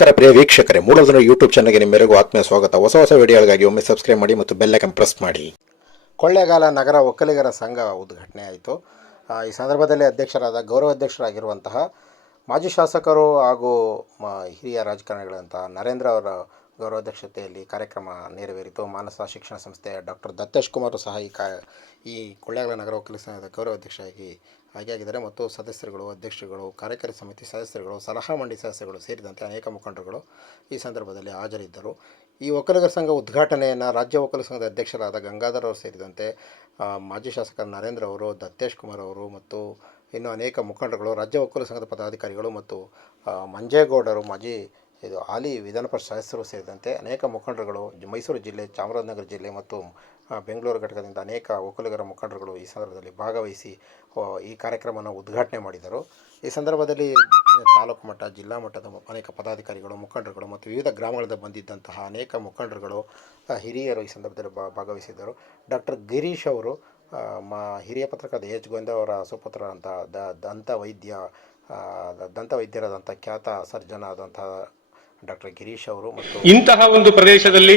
ನಮಸ್ಕಾರ ಪ್ರಿಯ ವೀಕ್ಷಕರೇ ಮೂಡಲ್ದನ ಯೂಟ್ಯೂಬ್ ಚಾನಲ್ಗೆ ನಿಮ್ಮೆಲ್ಲರಿಗೂ ಆತ್ಮೀಯ ಸ್ವಾಗತ. ಹೊಸ ಹೊಸ ವಿಡಿಯೋಗಳಿಗಾಗಿ ಒಮ್ಮೆ ಸಬ್ಸ್ಕ್ರೈಬ್ ಮಾಡಿ ಮತ್ತು ಬೆಲ್ಲೈಕನ್ ಪ್ರೆಸ್ ಮಾಡಿ. ಕೊಳ್ಳೇಗಾಲ ನಗರ ಒಕ್ಕಲಿಗರ ಸಂಘ ಉದ್ಘಾಟನೆ ಆಯಿತು. ಈ ಸಂದರ್ಭದಲ್ಲಿ ಅಧ್ಯಕ್ಷರಾದ, ಗೌರವ ಅಧ್ಯಕ್ಷರಾಗಿರುವಂತಹ ಮಾಜಿ ಶಾಸಕರು ಹಾಗೂ ಹಿರಿಯ ರಾಜಕಾರಣಿಗಳಂತಹ ನರೇಂದ್ರ ಅವರ ಗೌರವಾಧ್ಯಕ್ಷತೆಯಲ್ಲಿ ಕಾರ್ಯಕ್ರಮ ನೆರವೇರಿತು. ಮಾನಸ ಶಿಕ್ಷಣ ಸಂಸ್ಥೆಯ ಡಾಕ್ಟರ್ ದತ್ತೇಶ್ ಕುಮಾರ್ ಸಹ ಈ ಕಾ, ಈ ಕೊಳ್ಳೇಗಾಲ ನಗರ ಒಕ್ಕಲಿಗ ಸಂಘದ ಗೌರವ ಆಗಿದ್ದಾರೆ ಮತ್ತು ಸದಸ್ಯರುಗಳು, ಅಧ್ಯಕ್ಷರುಗಳು, ಕಾರ್ಯಕಾರಿ ಸಮಿತಿ ಸದಸ್ಯರುಗಳು, ಸಲಹಾ ಮಂಡಳಿ ಸದಸ್ಯರುಗಳು ಸೇರಿದಂತೆ ಅನೇಕ ಮುಖಂಡರುಗಳು ಈ ಸಂದರ್ಭದಲ್ಲಿ ಹಾಜರಿದ್ದರು. ಈ ಒಕ್ಕಲಿಗರ ಸಂಘ ಉದ್ಘಾಟನೆಯನ್ನು ರಾಜ್ಯ ಒಕ್ಕಲಿಗ ಸಂಘದ ಅಧ್ಯಕ್ಷರಾದ ಗಂಗಾಧರ್ ಅವರು ಸೇರಿದಂತೆ ಮಾಜಿ ಶಾಸಕ ನರೇಂದ್ರ ಅವರು, ದತ್ತೇಶ್ ಕುಮಾರ್ ಅವರು ಮತ್ತು ಇನ್ನು ಅನೇಕ ಮುಖಂಡರುಗಳು, ರಾಜ್ಯ ಒಕ್ಕಲಿಗ ಸಂಘದ ಪದಾಧಿಕಾರಿಗಳು ಮತ್ತು ಮಂಜೇಗೌಡರು, ಮಾಜಿ ಇದು ಹಾಲಿ ವಿಧಾನ ಪರಿಷತ್ ಸದಸ್ಯರು ಸೇರಿದಂತೆ ಅನೇಕ ಮುಖಂಡರುಗಳು ಮೈಸೂರು ಜಿಲ್ಲೆ, ಚಾಮರಾಜನಗರ ಜಿಲ್ಲೆ ಮತ್ತು ಬೆಂಗಳೂರು ಘಟಕದಿಂದ ಅನೇಕ ಒಕ್ಕಲಿಗರ ಮುಖಂಡರುಗಳು ಈ ಸಂದರ್ಭದಲ್ಲಿ ಭಾಗವಹಿಸಿ ಈ ಕಾರ್ಯಕ್ರಮವನ್ನು ಉದ್ಘಾಟನೆ ಮಾಡಿದರು. ಈ ಸಂದರ್ಭದಲ್ಲಿ ತಾಲೂಕು ಮಟ್ಟ, ಜಿಲ್ಲಾ ಮಟ್ಟದ ಅನೇಕ ಪದಾಧಿಕಾರಿಗಳು, ಮುಖಂಡರುಗಳು ಮತ್ತು ವಿವಿಧ ಗ್ರಾಮಗಳಿಂದ ಬಂದಿದ್ದಂತಹ ಅನೇಕ ಮುಖಂಡರುಗಳು ಹಿರಿಯರು ಈ ಸಂದರ್ಭದಲ್ಲಿ ಭಾಗವಹಿಸಿದ್ದರು. ಡಾಕ್ಟರ್ ಗಿರೀಶ್ ಅವರು ಮಾ, ಹಿರಿಯ ಪತ್ರಕರ್ತ ಎಚ್. ಗೋವಿಂದ ಅವರ ಸುಪುತ್ರ ಅಂತ ದಂತ ವೈದ್ಯ ದಂತ ವೈದ್ಯರಾದಂಥ ಖ್ಯಾತ ಸರ್ಜನ್ ಆದಂತಹ ಡಾಕ್ಟರ್ ಗಿರೀಶ್ ಅವರು ಮತ್ತು ಇಂತಹ ಒಂದು ಪ್ರದೇಶದಲ್ಲಿ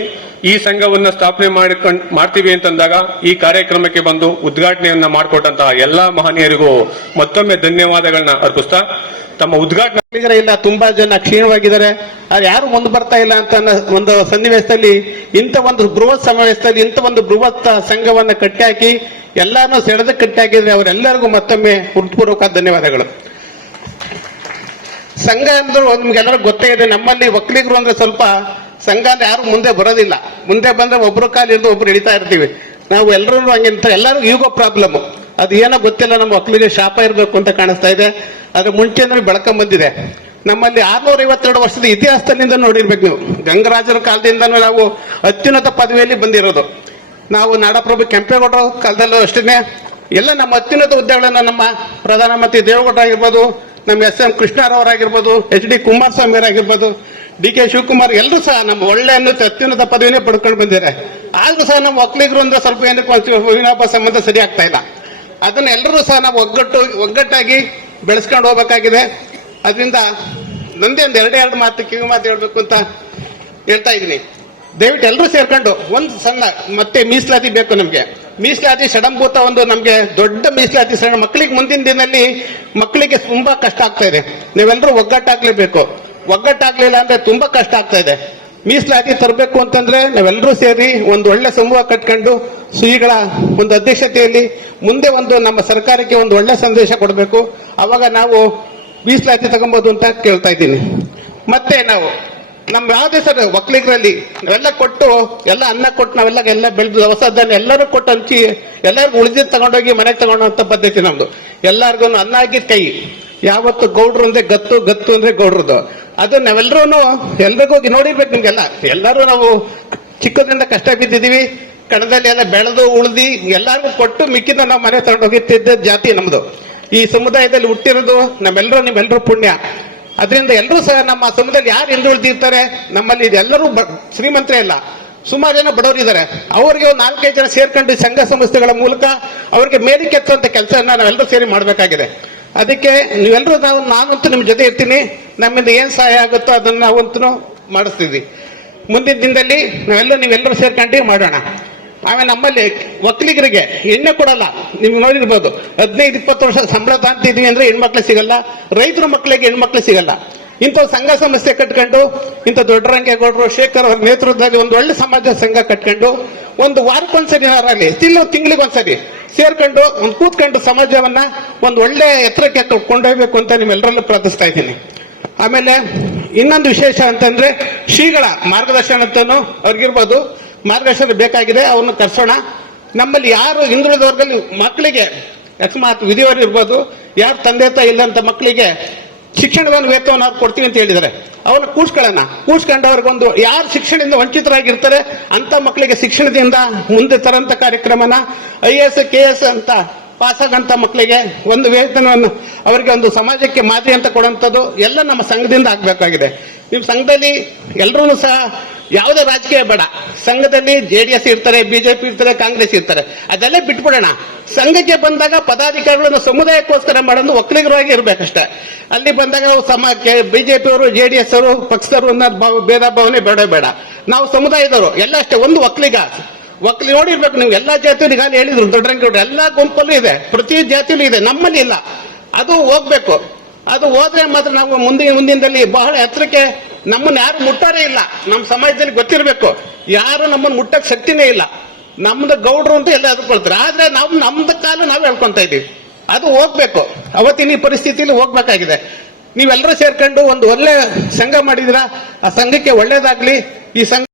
ಈ ಸಂಘವನ್ನ ಸ್ಥಾಪನೆ ಮಾಡಿಕೊಂಡು ಮಾಡ್ತೀವಿ ಅಂತಂದಾಗ ಈ ಕಾರ್ಯಕ್ರಮಕ್ಕೆ ಬಂದು ಉದ್ಘಾಟನೆಯನ್ನ ಮಾಡಿಕೊಟ್ಟಂತಹ ಎಲ್ಲಾ ಮಹನೀಯರಿಗೂ ಮತ್ತೊಮ್ಮೆ ಧನ್ಯವಾದಗಳನ್ನ ಅರ್ಪಿಸ್ತಾ ತಮ್ಮ ಉದ್ಘಾಟನೆ ಇಲ್ಲ ತುಂಬಾ ಜನ ಕ್ಷೀಣವಾಗಿದ್ದಾರೆ. ಅವ್ರು ಯಾರು ಮುಂದೆ ಬರ್ತಾ ಇಲ್ಲ ಅಂತ ಅನ್ನೋ ಒಂದು ಸನ್ನಿವೇಶದಲ್ಲಿ ಇಂಥ ಒಂದು ಬೃಹತ್ ಸಮಾವೇಶದಲ್ಲಿ ಇಂಥ ಒಂದು ಬೃಹತ್ ಸಂಘವನ್ನ ಕಟ್ಟಿಹಾಕಿ ಎಲ್ಲಾನು ಕಟ್ಟಿ ಹಾಕಿದ್ರೆ ಅವರೆಲ್ಲರಿಗೂ ಮತ್ತೊಮ್ಮೆ ಹೃತ್ಪೂರ್ವಕ ಧನ್ಯವಾದಗಳು. ಸಂಘ ಅಂದ್ರೆ ನಿಮ್ಗೆಲ್ಲರೂ ಗೊತ್ತೇ ಇದೆ, ನಮ್ಮಲ್ಲಿ ಒಕ್ಕಲಿಗರು ಅಂದ್ರೆ ಸ್ವಲ್ಪ ಸಂಘ ಅಂದ್ರೆ ಯಾರು ಮುಂದೆ ಬರೋದಿಲ್ಲ. ಮುಂದೆ ಬಂದ್ರೆ ಒಬ್ರು ಕಾಲಿಂದ ಒಬ್ರು ಹಿಡಿತಾ ಇರ್ತೀವಿ. ನಾವು ಎಲ್ಲರೂ ಹಂಗಿಂತ ಎಲ್ಲರೂ ಈಗೋ ಪ್ರಾಬ್ಲಮ್ ಅದು ಏನೋ ಗೊತ್ತಿಲ್ಲ, ನಮ್ಮ ಒಕ್ಕಲಿಗೆ ಶಾಪ ಇರಬೇಕು ಅಂತ ಕಾಣಿಸ್ತಾ ಇದೆ. ಅದ್ರ ಮುಂಚೆ ಅಂದ್ರೆ ಬೆಳಕ ಬಂದಿದೆ. ನಮ್ಮಲ್ಲಿ ಆರ್ನೂರ ಐವತ್ತೆರಡು ವರ್ಷದ ಇತಿಹಾಸದಿಂದ ನೋಡಿರ್ಬೇಕು ನೀವು. ಗಂಗರಾಜರ ಕಾಲದಿಂದ ನಾವು ಅತ್ಯುನ್ನತ ಪದವಿಯಲ್ಲಿ ಬಂದಿರೋದು. ನಾವು ನಾಡಪ್ರಭು ಕೆಂಪೇಗೌಡರ ಕಾಲದಲ್ಲೂ ಅಷ್ಟೇನೆ. ಎಲ್ಲ ನಮ್ಮ ಅತ್ಯುನ್ನತ ಹುದ್ದೆಗಳನ್ನ ನಮ್ಮ ಪ್ರಧಾನಮಂತ್ರಿ ದೇವೇಗೌಡ ಆಗಿರ್ಬೋದು ನಮ್ಮ ಎಸ್ ಎಂ ಕೃಷ್ಣಾರವರಾಗಿರ್ಬೋದು ಎಚ್ ಡಿ ಕುಮಾರಸ್ವಾಮಿ ಅವರಾಗಿರ್ಬೋದು, ಡಿ ಕೆ ಶಿವಕುಮಾರ್ ಎಲ್ಲರೂ ಸಹ ನಮ್ಮ ಒಳ್ಳೆ ಅನ್ನೋ ಅತ್ಯುನ್ನತ ಪದವಿನೇ ಪಡ್ಕೊಂಡು ಬಂದಿದ್ದಾರೆ. ಆದ್ರೂ ಸಹ ನಮ್ಮ ಒಕ್ಕಲಿಗರು ಅಂದ್ರೆ ಸ್ವಲ್ಪ ಏನಕ್ಕೆ ಸಂಬಂಧ ಸರಿ ಆಗ್ತಾ ಇಲ್ಲ. ಅದನ್ನ ಎಲ್ಲರೂ ಸಹ ನಾವು ಒಗ್ಗಟ್ಟು, ಒಗ್ಗಟ್ಟಾಗಿ ಬೆಳೆಸ್ಕೊಂಡು ಹೋಗ್ಬೇಕಾಗಿದೆ. ಅದರಿಂದ ನಂದೇ ಒಂದು ಎರಡೇ ಎರಡು ಮಾತು ಕಿವಿ ಮಾತು ಹೇಳ್ಬೇಕು ಅಂತ ಹೇಳ್ತಾ ಇದ್ದೀನಿ. ದಯವಿಟ್ಟು ಎಲ್ಲರೂ ಸೇರ್ಕೊಂಡು ಒಂದು ಸಣ್ಣ ಮತ್ತೆ ಮೀಸಲಾತಿ ಬೇಕು ನಮಗೆ. ಮೀಸಲಾತಿ ಸಡಂಭೂತ ಒಂದು ನಮಗೆ ದೊಡ್ಡ ಮೀಸಲಾತಿ ಸಣ್ಣ ಮಕ್ಕಳಿಗೆ ಮುಂದಿನ ದಿನದಲ್ಲಿ ಮಕ್ಕಳಿಗೆ ತುಂಬಾ ಕಷ್ಟ ಆಗ್ತಾ ಇದೆ. ನೀವೆಲ್ಲರೂ ಒಗ್ಗಟ್ಟಾಗ್ಲೇಬೇಕು. ಒಗ್ಗಟ್ಟಾಗ್ಲಿಲ್ಲ ಅಂದ್ರೆ ತುಂಬಾ ಕಷ್ಟ ಆಗ್ತಾ ಇದೆ. ಮೀಸಲಾತಿ ತರಬೇಕು ಅಂತಂದ್ರೆ ನಾವೆಲ್ಲರೂ ಸೇರಿ ಒಂದು ಒಳ್ಳೆ ಸಮೂಹ ಕಟ್ಕೊಂಡು ಸುಯಿಗಳ ಒಂದು ಅಧ್ಯಕ್ಷತೆಯಲ್ಲಿ ಮುಂದೆ ಒಂದು ನಮ್ಮ ಸರ್ಕಾರಕ್ಕೆ ಒಂದು ಒಳ್ಳೆ ಸಂದೇಶ ಕೊಡಬೇಕು. ಅವಾಗ ನಾವು ಮೀಸಲಾತಿ ತಗೊಬೋದು ಅಂತ ಕೇಳ್ತಾ ಇದ್ದೀನಿ. ಮತ್ತೆ ನಾವು ನಮ್ಮ ಯಾವ್ದೇ ಸರ್ ಒಕ್ಕಲಿಗರಲ್ಲಿ ಎಲ್ಲ ಕೊಟ್ಟು, ಎಲ್ಲ ಅನ್ನ ಕೊಟ್ಟು ನಾವೆಲ್ಲ ಎಲ್ಲ ಬೆಳೆದು ಹೊಸದನ್ನ ಎಲ್ಲರೂ ಕೊಟ್ಟು ಹಂಚಿ, ಎಲ್ಲರಿಗೂ ಉಳಿದಿದ್ದು ತಗೊಂಡೋಗಿ ಮನೆಗೆ ತಗೊಂಡಂತ ಪದ್ಧತಿ ನಮ್ದು. ಎಲ್ಲರಿಗೂ ಅನ್ನ ಹಾಕಿದ ಕೈ. ಯಾವತ್ತು ಗೌಡ್ರು ಅಂದ್ರೆ ಗತ್ತು ಗತ್ತು ಅಂದ್ರೆ ಗೌಡ್ರದ್ದು. ಅದು ನಾವೆಲ್ಲರೂ ಎಲ್ರಿಗೂ ನೋಡಿರ್ಬೇಕು ನಿಮ್ಗೆಲ್ಲ. ಎಲ್ಲರೂ ನಾವು ಚಿಕ್ಕದ್ರಿಂದ ಕಷ್ಟ ಬಿದ್ದಿದೀವಿ ಕಣದಲ್ಲಿ ಎಲ್ಲ ಬೆಳೆದು, ಉಳಿದಿ, ಎಲ್ಲರಿಗೂ ಕೊಟ್ಟು ಮಿಕ್ಕಿದ ನಾವು ಮನೆ ತಗೊಂಡೋಗಿತ್ತಿದ್ದ ಜಾತಿ ನಮ್ದು. ಈ ಸಮುದಾಯದಲ್ಲಿ ಹುಟ್ಟಿರೋದು ನಮ್ಮೆಲ್ಲರೂ, ನಿಮ್ಮೆಲ್ಲರೂ ಪುಣ್ಯ. ಅದರಿಂದ ಎಲ್ಲರೂ ಸಹ ನಮ್ಮ ಸಮುದಾಯದಲ್ಲಿ ಯಾರು ಹಿಂದುಳಿದಿರ್ತಾರೆ ನಮ್ಮಲ್ಲಿ ಎಲ್ಲರೂ ಶ್ರೀಮಂತರೇ ಇಲ್ಲ. ಸುಮಾರು ಜನ ಬಡವರಿದ್ದಾರೆ ಅವರಿಗೆ ಒಂದು ನಾಲ್ಕೈದು ಜನ ಸೇರ್ಕೊಂಡು ಸಂಘ ಸಂಸ್ಥೆಗಳ ಮೂಲಕ ಅವರಿಗೆ ಮೇಲಿಕೆತ್ತುವಂತ ಕೆಲಸವನ್ನು ನಾವೆಲ್ಲರೂ ಸೇರಿ ಮಾಡಬೇಕಾಗಿದೆ. ಅದಕ್ಕೆ ನೀವೆಲ್ಲರೂ ನಾವು, ನಾನಂತೂ ನಿಮ್ಮ ಜೊತೆ ಇರ್ತೀನಿ. ನಮ್ಮಿಂದ ಏನು ಸಹಾಯ ಆಗುತ್ತೋ ಅದನ್ನ ನಾವಂತೂ ಮಾಡಿಸ್ತೀವಿ ಮುಂದಿನ ದಿನದಲ್ಲಿ ನಾವೆಲ್ಲ ನೀವೆಲ್ಲರೂ ಸೇರ್ಕೊಂಡು ಮಾಡೋಣ. ಆಮೇಲೆ ನಮ್ಮಲ್ಲಿ ಒಕ್ಕಲಿಗರಿಗೆ ಹೆಣ್ಣು ಕೊಡಲ್ಲ. ನಿಮ್ಗೆ ನೋಡಿರ್ಬೋದು, ಹದಿನೈದು, ಇಪ್ಪತ್ತು ವರ್ಷ ಸಂಬಳ ತಾಂತಿದ್ವಿ ಅಂದ್ರೆ ಹೆಣ್ಮಕ್ಳು ಸಿಗಲ್ಲ, ರೈತರ ಮಕ್ಕಳಿಗೆ ಹೆಣ್ಮಕ್ಳು ಸಿಗಲ್ಲ. ಇಂಥ ಸಂಘ ಸಮಸ್ಯೆ ಕಟ್ಕೊಂಡು, ಇಂಥ ದೊಡ್ಡರಂಗೇಗೌಡರು ಶೇಖರ್ ಅವರ ನೇತೃತ್ವದಲ್ಲಿ ಒಂದು ಒಳ್ಳೆ ಸಮಾಜ ಸಂಘ ಕಟ್ಕೊಂಡು, ಒಂದು ವಾರಕ್ಕೊಂದ್ಸರಿ ತಿಂಗಳು ತಿಂಗಳು ತಿಂಗಳಿಗೊಂದ್ಸರಿ ಸೇರ್ಕೊಂಡು, ಒಂದು ಕೂತ್ಕೊಂಡು ಸಮಾಜವನ್ನ ಒಂದು ಒಳ್ಳೆ ಎತ್ತರಕ್ಕೆ ಕೊಂಡೊಯ್ಬೇಕು ಅಂತ ನಿಮ್ಮೆಲ್ಲರಲ್ಲೂ ಪ್ರಾರ್ಥಿಸ್ತಾ ಇದ್ದೀನಿ. ಆಮೇಲೆ ಇನ್ನೊಂದು ವಿಶೇಷ ಅಂತಂದ್ರೆ ಶ್ರೀಗಳ ಮಾರ್ಗದರ್ಶನ ಅಂತಾನು ಅವ್ರಿಗಿರ್ಬೋದು. ಮಾರ್ಗದರ್ಶನ ಬೇಕಾಗಿದೆ ಅವನ್ನ ಕರ್ಸೋಣ. ನಮ್ಮಲ್ಲಿ ಯಾರು ಹಿಂದುಳಿದ ವರ್ಗದಲ್ಲಿ ಮಕ್ಕಳಿಗೆ ಅಕಸ್ಮಾತ್ ವಿಧಿಯವರು ಇರ್ಬೋದು, ಯಾರು ತಂದೆ ತಾಯಿ ಇಲ್ಲ ಅಂತ ಮಕ್ಕಳಿಗೆ ಶಿಕ್ಷಣವನ್ನು ವೇತನ ಕೊಡ್ತೀವಿ ಅಂತ ಹೇಳಿದ್ದಾರೆ. ಅವನ್ನ ಕೂಡ್ಸ್ಕೊಳ್ಳೋಣ. ಅವ್ರಿಗೊಂದು ಯಾರು ಶಿಕ್ಷಣದಿಂದ ವಂಚಿತರಾಗಿರ್ತಾರೆ ಅಂತ ಮಕ್ಕಳಿಗೆ ಶಿಕ್ಷಣದಿಂದ ಮುಂದೆ ತರಂತ ಕಾರ್ಯಕ್ರಮನ, ಐ ಎಸ್, ಕೆ ಎಸ್ ಅಂತ ಪಾಸ್ ಆಗಂತ ಮಕ್ಕಳಿಗೆ ಒಂದು ವೇತನವನ್ನು ಅವರಿಗೆ ಒಂದು ಸಮಾಜಕ್ಕೆ ಮಾದರಿ ಅಂತ ಕೊಡುವಂಥದ್ದು ಎಲ್ಲ ನಮ್ಮ ಸಂಘದಿಂದ ಆಗಬೇಕಾಗಿದೆ. ನಿಮ್ಮ ಸಂಘದಲ್ಲಿ ಎಲ್ಲರೂ ಸಹ ಯಾವುದೇ ರಾಜಕೀಯ ಬೇಡ. ಸಂಘದಲ್ಲಿ ಜೆಡಿಎಸ್ ಇರ್ತಾರೆ, ಬಿಜೆಪಿ ಇರ್ತಾರೆ, ಕಾಂಗ್ರೆಸ್ ಇರ್ತಾರೆ. ಅದೆಲ್ಲೇ ಬಿಟ್ಬಿಡೋಣ. ಸಂಘಕ್ಕೆ ಬಂದಾಗ ಪದಾಧಿಕಾರಿಗಳನ್ನು ಸಮುದಾಯಕ್ಕೋಸ್ಕರ ಮಾಡೋದು ಒಕ್ಕಲಿಗರಾಗಿ ಇರಬೇಕಷ್ಟೇ. ಅಲ್ಲಿ ಬಂದಾಗ ಸಮ ಬಿಜೆಪಿ ಅವರು, ಜೆಡಿಎಸ್ ಅವರು, ಪಕ್ಷದವರು ಅನ್ನೋ ಭಾವ ಭೇದ ಭಾವನೆ ಬೇಡ ಬೇಡ. ನಾವು ಸಮುದಾಯದವರು, ಎಲ್ಲ ಅಷ್ಟೇ, ಒಂದು ಒಕ್ಕಲಿಗ. ಒಕ್ಕಲಿ ನೋಡಿರ್ಬೇಕು ನೀವು, ಎಲ್ಲಾ ಜಾತಿಯಲ್ಲಿ ಈಗಾಗಲೇ ಹೇಳಿದ್ರು ದೊಡ್ಡ ಎಲ್ಲ ಗುಂಪಲ್ಲೂ ಇದೆ. ಪ್ರತಿ ಜಾತಿಯಲ್ಲೂ ಇದೆ, ನಮ್ಮಲ್ಲಿ ಇಲ್ಲ. ಅದು ಹೋಗ್ಬೇಕು. ಅದು ಹೋದ್ರೆ ಮಾತ್ರ ನಾವು ಮುಂದಿನ ಮುಂದಿನದಲ್ಲಿ ಬಹಳ ಎತ್ತರಕ್ಕೆ ನಮ್ಮನ್ನ ಯಾರು ಮುಟ್ಟಾರೇ ಇಲ್ಲ. ನಮ್ಮ ಸಮಾಜದಲ್ಲಿ ಗೊತ್ತಿರಬೇಕು. ಯಾರು ನಮ್ಮನ್ನ ಮುಟ್ಟಕ್ಕೆ ಶಕ್ತಿನೇ ಇಲ್ಲ. ನಮ್ದು ಗೌಡ್ರು ಅಂತ ಎಲ್ಲ ಎದ್ಕೊಳ್ತಾರೆ ಆದ್ರೆ ನಾವು ನಮ್ದ ಕಾಲ ನಾವು ಹೇಳ್ಕೊಂತ ಇದೀವಿ ಅದು ಹೋಗ್ಬೇಕು. ಅವತ್ತಿನ ಈ ಪರಿಸ್ಥಿತಿಯಲ್ಲಿ ಹೋಗ್ಬೇಕಾಗಿದೆ. ನೀವೆಲ್ಲರೂ ಸೇರ್ಕೊಂಡು ಒಂದು ಒಳ್ಳೆ ಸಂಘ ಮಾಡಿದಿರಾ ಆ ಸಂಘಕ್ಕೆ ಒಳ್ಳೇದಾಗ್ಲಿ. ಈ ಸಂಘ